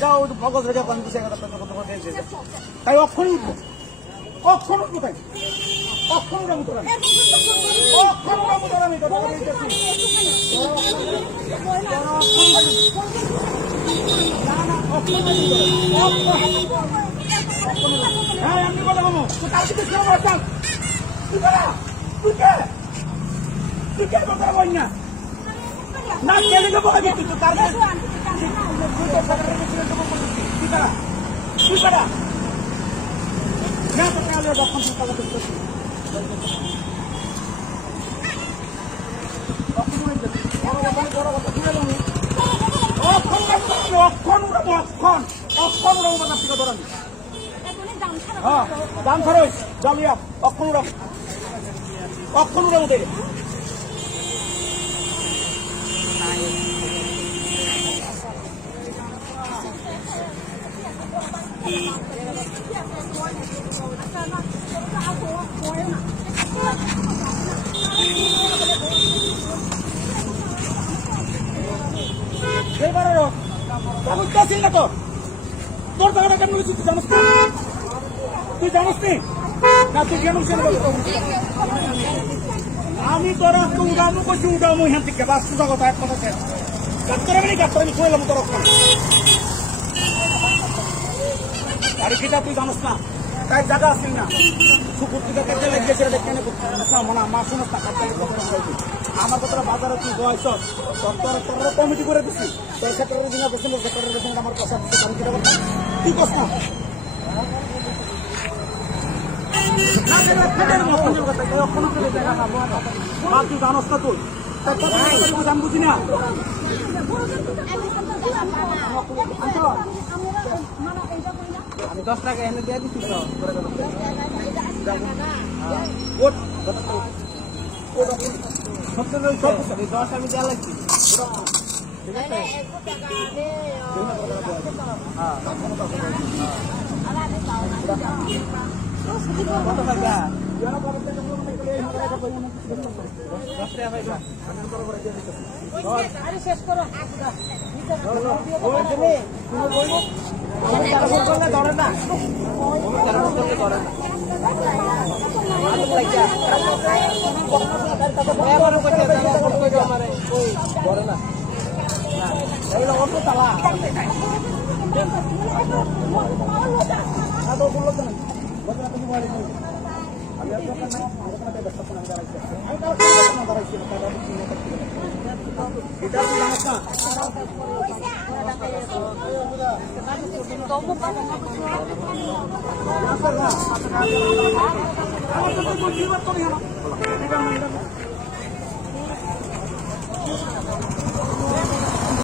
যাও মগজ রেখে পানি দিছে তাই অক্ষণ অক্ষণ কোথায় অক্ষণ আমি তোরা অক্ষণ আমি তোরা হ্যাঁ আমি বলে মামু তুই কালকে তুই তুই কে কথা বল না না কেলে দেবো আমি তুই তার তুই পারা না তো কালে যখন তুই কথা বলছিস দাম খরচ জামিয়া অক্ষণ মধ্যে বুঝতেছিস না তো তোর জায়গাটা কেমন তুই জানিস তুই জানিস না তুই কেমন আমি তোরা উড়ামু করছি উড়ামু এখান থেকে বাস সোজা কথা এক কথা কাজ করে শুনলাম তোর আর কিটা তুই জানিস না তাই জায়গা আসিল না সুপুর থেকে কেটে লেগেছে দেখে মনে মা শুনিস না আমার কথা বাজারে তুই বয়স তোর কমিটি করে দিচ্ছি তোর সেক্রেটারি দিনে পছন্দ সেক্রেটারি দিনে আমার কথা তুই কস না তুই জানস না তুই জান বুঝি না আমি 10 টাকা এনে দিয়ে দিচ্ছি তো 10 আমি দেওয়া লাগছি ঠিক আছে কত টাকা শেষ করো ধরে না অন্য তালা